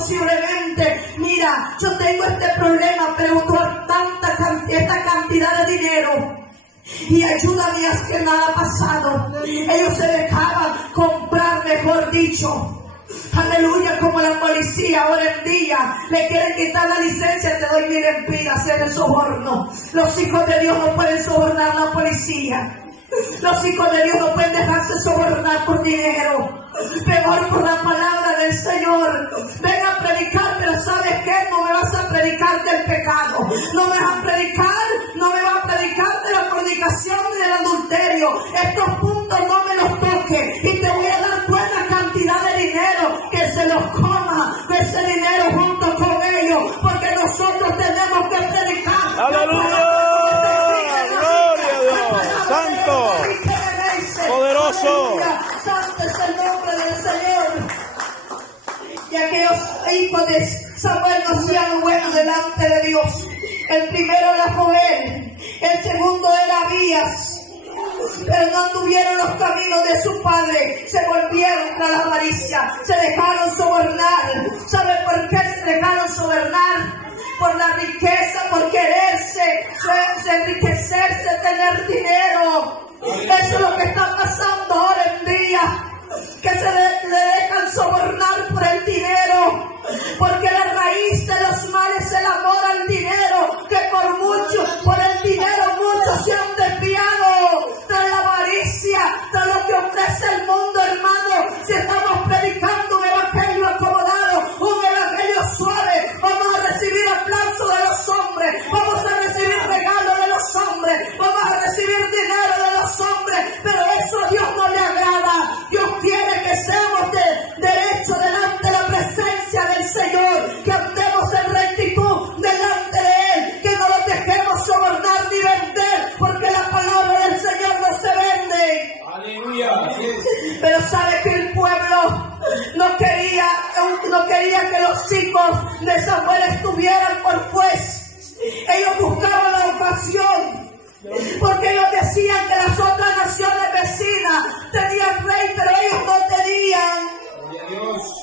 posiblemente, mira, yo tengo este problema, pero por esta cantidad de dinero y ayuda mías que nada ha pasado. Ellos se dejaban comprar, mejor dicho. Aleluya, como la policía ahora en día le quieren quitar la licencia. Te doy 1000 empiras, hacer el soborno. Los hijos de Dios no pueden sobornar a la policía. Los hijos de Dios no pueden dejarse sobornar por dinero. Peor por la palabra del Señor. Ven a predicar, pero ¿sabes qué? No me vas a predicar del pecado. No me vas a predicar, no me vas a predicar de la fornicación ni del adulterio. Estos puntos no me los toques. Y te voy a dar buena cantidad de dinero. Que se los coma ese dinero junto con ellos. Porque nosotros tenemos que predicar. ¡Aleluya! ¡Gloria a Dios! ¡Santo! ¡Poderoso! Santo es el nombre del Señor. Y aquellos hijos de Samuel no sean buenos delante de Dios. El primero era Joel, el segundo era Abías. Pero no anduvieron los caminos de su padre, se volvieron tras la avaricia, se dejaron sobornar. ¿Sabe por qué se dejaron sobornar? Por la riqueza, por quererse enriquecerse, tener dinero. Eso es lo que está pasando ahora en día, que se le dejan sobornar por el dinero, porque la raíz de los males es el amor al dinero, que por el dinero muchos se han desviado tras la avaricia, tras lo que ofrece el mundo, hermano. Si estamos predicando un evangelio acomodado, un evangelio suave, vamos a recibir aplauso de los hombres, vamos a recibir regalo de los hombres, vamos a recibir dinero de los hombres, pero eso a Dios no le agrada. Dios quiere que seamos de derecho delante de la presencia del Señor, que andemos en rectitud delante de Él, que no los dejemos sobornar ni vender, porque la palabra del Señor no se vende. ¡Aleluya! Pero sabe que el pueblo no quería que los hijos de Samuel estuvieran por juez. Ellos buscaban la ocasión, porque ellos decían que las otras naciones vecinas tenían rey, pero ellos no tenían.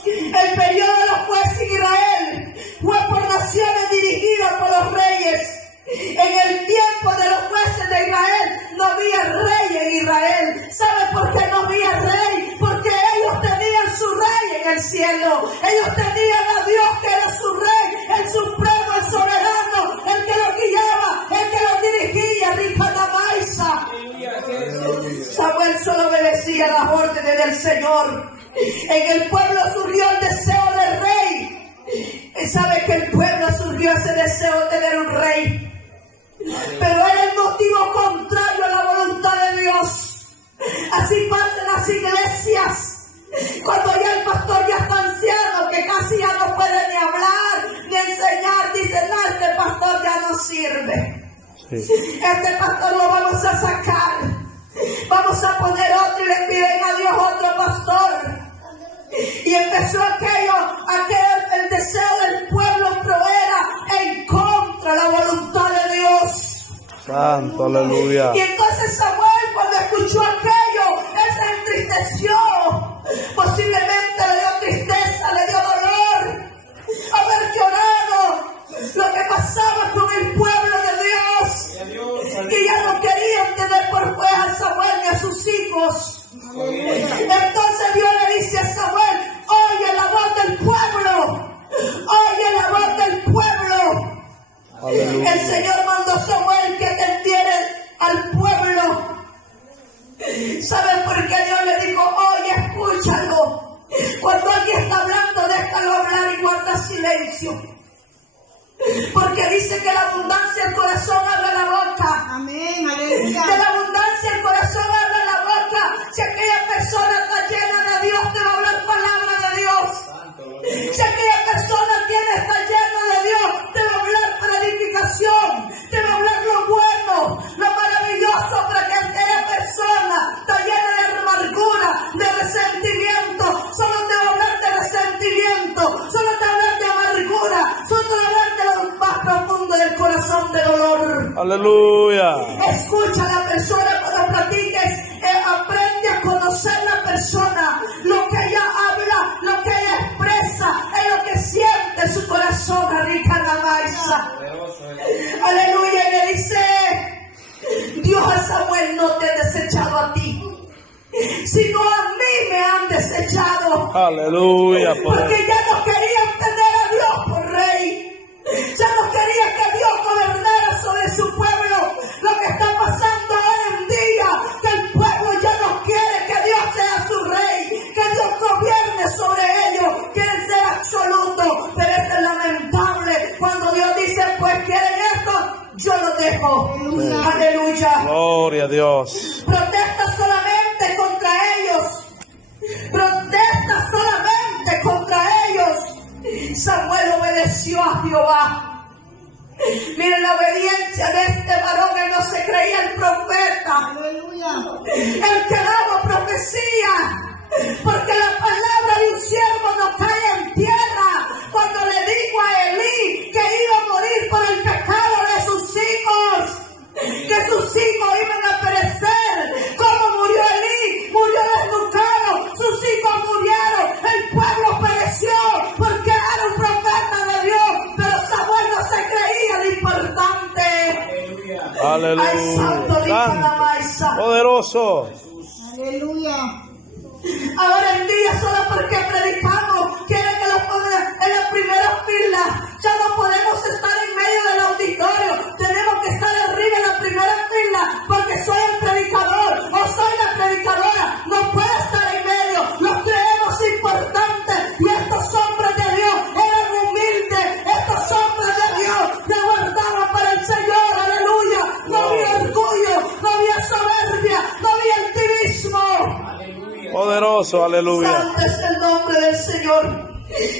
El periodo de los jueces en Israel fue por naciones dirigidas por los reyes. En el tiempo de los jueces de Israel no había rey en Israel. ¿Sabe por qué no había rey? Porque ellos tenían su rey en el cielo. Ellos tenían a Dios que era su rey, el supremo, el soberano, el que los guiaba, el que los dirigía. Samuel solo obedecía las órdenes del Señor. En el pueblo surgió el deseo del rey. ¿Sabe que el pueblo surgió ese deseo de tener un rey? Pero era el motivo contrario a la voluntad de Dios. Así pasa en las iglesias. Cuando ya el pastor ya está anciano, que casi ya no puede ni hablar, ni enseñar, dicen, no, este pastor ya no sirve. Sí. Este pastor lo vamos a sacar. Vamos a poner otro y le piden a Dios otro pastor. Y empezó el deseo del pueblo, pero era en contra de la voluntad de Dios. Santo, aleluya. Y entonces Samuel, cuando escuchó aquello, él se entristeció. Posiblemente le dio tristeza, le dio dolor haber llorado lo que pasaba con el pueblo de Dios, que ya no querían tener por juez a Samuel ni a sus hijos. Entonces Dios le dice a Samuel: oye la voz del pueblo, oye la voz del pueblo. Aleluya. El Señor mandó a Samuel que atendiera al pueblo. ¿Saben por qué Dios le dijo: oye, escúchalo? Cuando alguien está hablando, déjalo hablar y guarda silencio. Porque dice que la abundancia del corazón abre la boca. Amén, aleluya. De la abundancia el corazón abre la boca. Si aquella persona está llena de Dios, te va a hablar palabra de Dios. Si aquella persona está llena de Dios, te va a hablar para edificación, te va a hablar lo bueno, lo maravilloso, para que aquella persona está llena de amargura, de resentimiento, solo te va a hablar de resentimiento, solo te va a hablar de amargura, solo te va a hablar de lo más profundo del corazón de dolor. Aleluya. Escucha a la persona cuando platiques, aprende a conocer la persona, lo que ella habla, lo que ella expresa, es lo que siente. desechado a ti, sino a mí me han desechado. Aleluya, Porque poder. ya no querían tener a Dios por rey. Ya no querían que Dios gobernara sobre su pueblo. Lo que está pasando hoy en día, que el pueblo ya no quiere que Dios sea su rey, que Dios gobierne sobre ellos, quieren ser absolutos. Pero es lamentable cuando Dios dice, pues quieren esto, yo lo dejo. Aleluya. Gloria a Dios. Protesta solamente contra ellos. Protesta solamente contra ellos. Samuel obedeció a Jehová. Miren la obediencia de este varón. Él no se creía el profeta. Él que daba profecía. Porque la palabra de un siervo no cae en tierra. Cuando le dijo a Elí que iba a morir por el pecado de sus hijos, que sus hijos iban a perecer. ¿Cómo murió Elí? Murió desnucado. Sus hijos murieron. El pueblo pereció porque era un profeta de Dios. Pero Samuel no se creía lo importante. Aleluya. Ay, santo, Santo, poderoso. Ahora en día, solo porque predicamos, quieren que los pongan en la primera fila. Ya no podemos estar en medio del auditorio. Tenemos que estar arriba en la primera fila, porque soy el predicador o soy la predicadora. No puedo estar en medio. Los creemos importantes. Y estos hombres de Dios eran humildes. Estos hombres de Dios se guardaban para el Señor. Aleluya. No había orgullo, no había soberbia, no había activismo. Poderoso, aleluya. Santo es el nombre del Señor.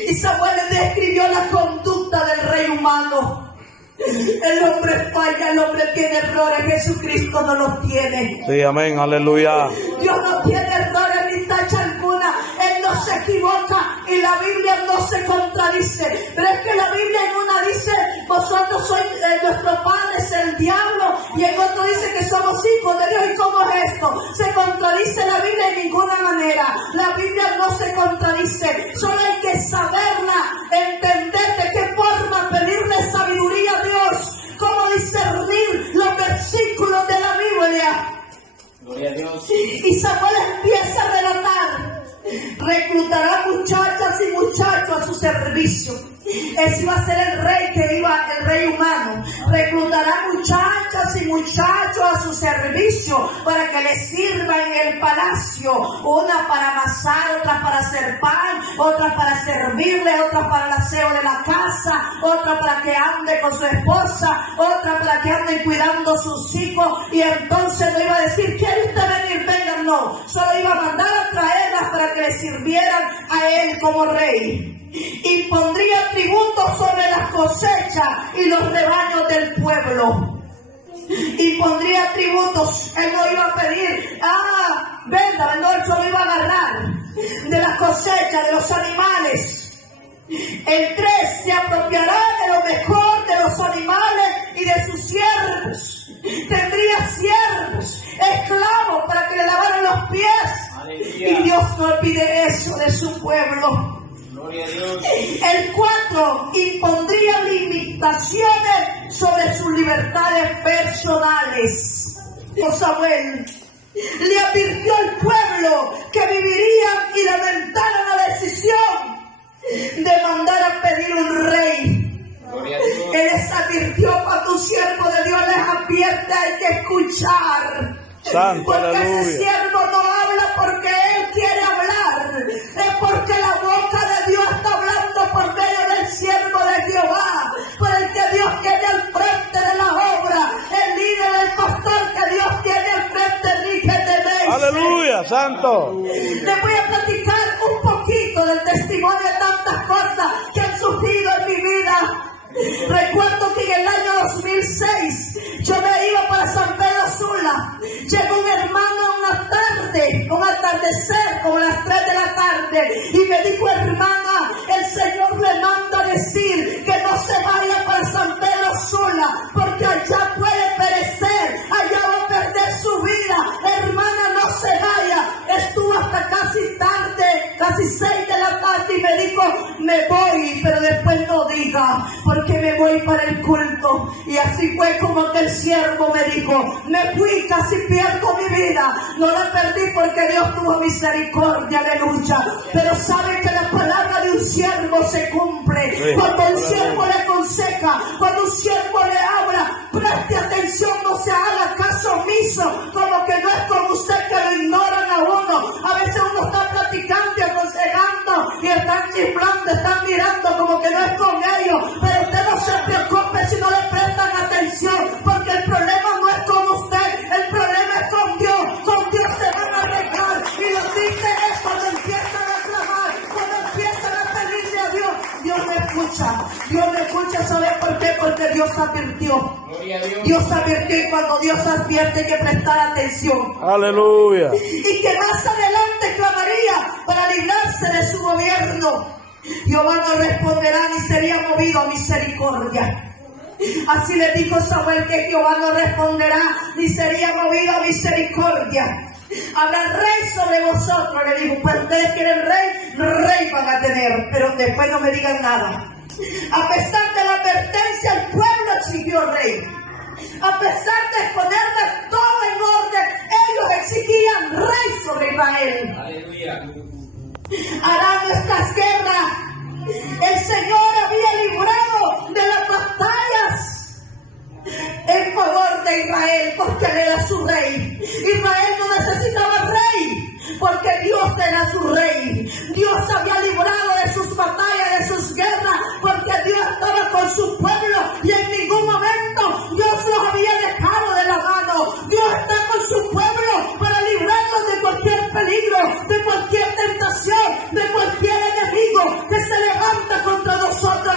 Y Samuel le describió la conducta del rey humano. El hombre falla, el hombre tiene errores. Jesucristo no los tiene. Sí, amén, aleluya. Dios no tiene errores ni tacha alguna. Él no se equivoca y la Biblia no se contradice. Pero es que la Biblia en una dice, vosotros sois nuestro padre es el diablo, y en otro dice que somos hijos de Dios. ¿Y cómo es esto? Se contradice la Biblia en ninguna manera. La Biblia no se contradice. Solo hay que saberla, entender de qué forma pedirle sabiduría a Dios, cómo discernir los versículos de la Biblia. Gloria a Dios. Y Samuel empieza a relatar. Reclutará muchachas y muchachos a su servicio. Ese iba a ser el rey el rey humano. Reclutará muchachas y muchachos a su servicio para que le sirvan en el palacio. Una para amasar, otra para hacer pan, otra para servirle, otra para el aseo de la casa, otra para que ande con su esposa, otra para que ande cuidando a sus hijos. Y entonces no iba a decir, ¿quiere usted venir? Venga, no. Solo iba a mandar a traerlas para que le sirvieran a él como rey. Y pondría tributos sobre las cosechas y los rebaños del pueblo. Y pondría tributos. Él no iba a pedir, venda, no, él solo iba a agarrar de las cosechas, de los animales. El 3, se apropiará de lo mejor de los animales y de sus siervos. Tendría siervos, esclavos para que le lavaran los pies. Aleluya. Y Dios no olvide eso de su pueblo. Gloria a Dios. El 4, impondría limitaciones sobre sus libertades personales. Samuel le advirtió al pueblo que vivirían y lamentaran la decisión de mandar a pedir un rey. Gloria a Dios. Él les advirtió, cuando un siervo de Dios les advierte, hay que escuchar. Santo, Porque ese aleluya. siervo no habla porque él quiere hablar, es porque la boca de Dios está hablando por medio del siervo de Jehová, por el que Dios tiene al frente de la obra, el líder, el pastor que Dios tiene al frente, Enrique de Meise. Aleluya, santo. Les voy a platicar un poquito del testimonio de tantas cosas que han sucedido en mi vida. Recuerdo que en el año 2006 yo me iba para San Pedro Sula. Llegó un hermano una tarde, un atardecer, como las 3 de la tarde, y me dijo, hermana, el Señor le manda a decir que no se vaya para San Pedro Sula, porque allá puede perecer, allá va a perder su vida. Hermana, no se vaya. Estuvo hasta casi tarde, casi 6 de la tarde, y me dijo, me voy, pero después no diga, porque me voy para el culto. Y así fue como aquel siervo me dijo, me fui, casi pierdo mi vida, no la perdí porque Dios tuvo misericordia, aleluya. Pero sabe que la palabra de un siervo se cumple. Cuando un siervo le aconseja, cuando un siervo le habla, preste atención, no se haga caso omiso, como que no es con usted, que lo ignoran a uno. A veces uno está platicando y aconsejando y están chiflando, están mirando como que no es con ellos. Pero usted no se preocupe si no le prestan atención, porque el problema no es con usted, el problema es con Dios. Con Dios se van a arreglar. Y lo triste es cuando empiezan a clamar, cuando empiezan a pedirle a Dios. Dios me escucha, Dios me escucha. ¿Sabe por qué? Porque Dios advirtió. Gloria a Dios. Dios advirtió, y cuando Dios advierte hay que prestar atención. Aleluya. Y que más adelante clamaría para librarse de su gobierno. Jehová no responderá ni sería movido a misericordia. Así le dijo Samuel, que Jehová no responderá ni sería movido a misericordia. Habrá rey sobre vosotros, le dijo. Pues ustedes quieren rey van a tener, pero después no me digan nada. A pesar de la advertencia, el pueblo exigió rey. A pesar de ponerle todo en orden, ellos exigían rey sobre Israel. Aleluya. Hará nuestras guerras. El Señor había librado de las batallas en favor de Israel, porque Él era su rey. Israel no necesitaba rey, porque Dios era su rey. Dios había librado de sus batallas, de sus guerras, porque Dios estaba con su pueblo, y en ningún momento Dios los había dejado de la mano. Dios está con su pueblo para librarlos de cualquier peligro, de cualquier tentación, de cualquier enemigo que se levanta contra nosotros.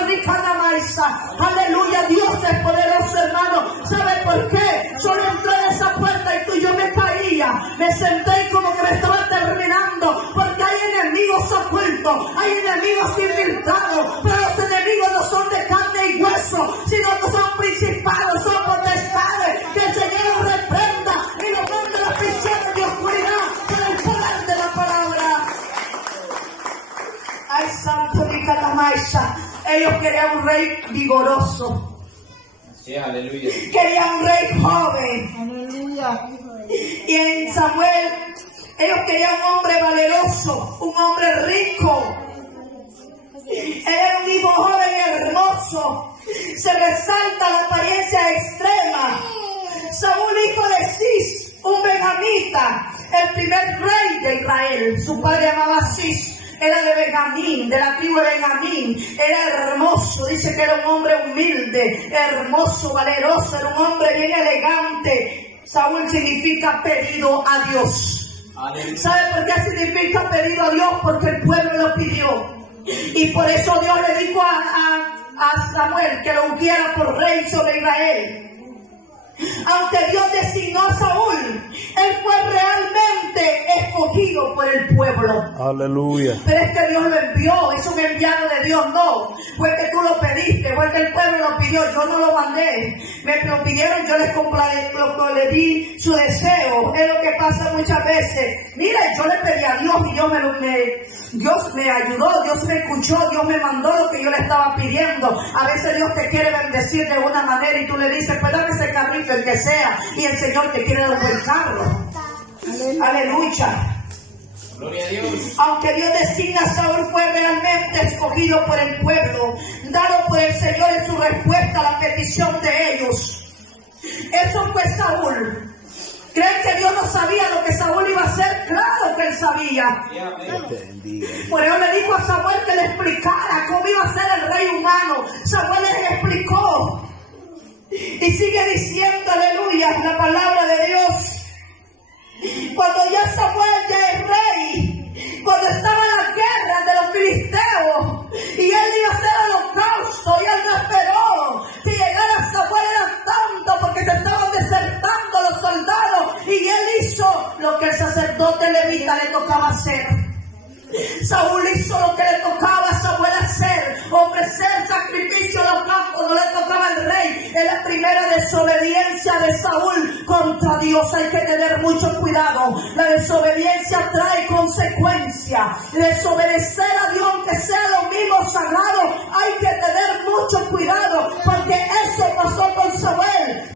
Aleluya, Dios es poderoso, hermano. ¿Sabe por qué? Solo entré en esa puerta y yo me caía, me senté y como que me estaba terminando, porque hay enemigos ocultos, hay enemigos infiltrados, pero los enemigos no son de carne y hueso, sino que son principados, son potestades. Que el Señor los reprenda y los mande a las prisiones de oscuridad por el poder de la palabra. Ay, santo de Calamaisa. Ellos querían un rey vigoroso. Sí, aleluya. Querían un rey joven. Aleluya. Y en Samuel, ellos querían un hombre valeroso, un hombre rico. Él era un hijo joven y hermoso. Se resalta la apariencia extrema. Saúl, hijo de Cis, un benjamita, el primer rey de Israel. Su padre llamaba Cis. Era de Benjamín, de la tribu de Benjamín. Era hermoso, dice que era un hombre humilde, hermoso, valeroso, era un hombre bien elegante. Saúl significa pedido a Dios. Aleluya. ¿Sabe por qué significa pedido a Dios? Porque el pueblo lo pidió. Y por eso Dios le dijo a Samuel que lo ungiera por rey sobre Israel. Aunque Dios designó a Saúl, él fue realmente escogido por el pueblo. Aleluya. Pero es que Dios lo envió, es un enviado de Dios, no. Fue que tú lo pediste, fue que el pueblo lo pidió, yo no lo mandé. Me lo pidieron, yo les le di su deseo. Es lo que pasa muchas veces. Mire, yo le pedí a Dios y Dios me ayudó, Dios me escuchó, Dios me mandó lo que yo le estaba pidiendo. A veces Dios te quiere bendecir de una manera y tú le dices, pues dame ese carrito, el que sea, y el Señor te quiere dar un buen carro. Aleluya. Gloria a Dios. Aunque Dios designa a Saúl, fue realmente escogido por el pueblo, dado por el Señor en su respuesta a la petición de ellos. Eso fue Saúl. ¿Creen que Dios no sabía lo que Saúl iba a hacer? Claro que él sabía. Sí, amén. Por eso le dijo a Samuel que le explicara cómo iba a ser el rey humano. Samuel les explicó. Y sigue diciendo, aleluya, la palabra de Dios. Cuando ya Samuel ya es rey, cuando estaba en la guerra de los filisteos, y él iba a hacer holocausto, y él no esperó que llegara Samuel, era tanto porque se estaban desertando los soldados, y él hizo lo que el sacerdote levita le tocaba hacer. Saúl hizo lo que le tocaba a Samuel hacer, ofrecer sacrificio a los campos, no le tocaba al rey. En la primera primera desobediencia de Saúl contra Dios. Hay que tener mucho cuidado. La desobediencia trae consecuencias. Desobedecer a Dios, que sea lo mismo sagrado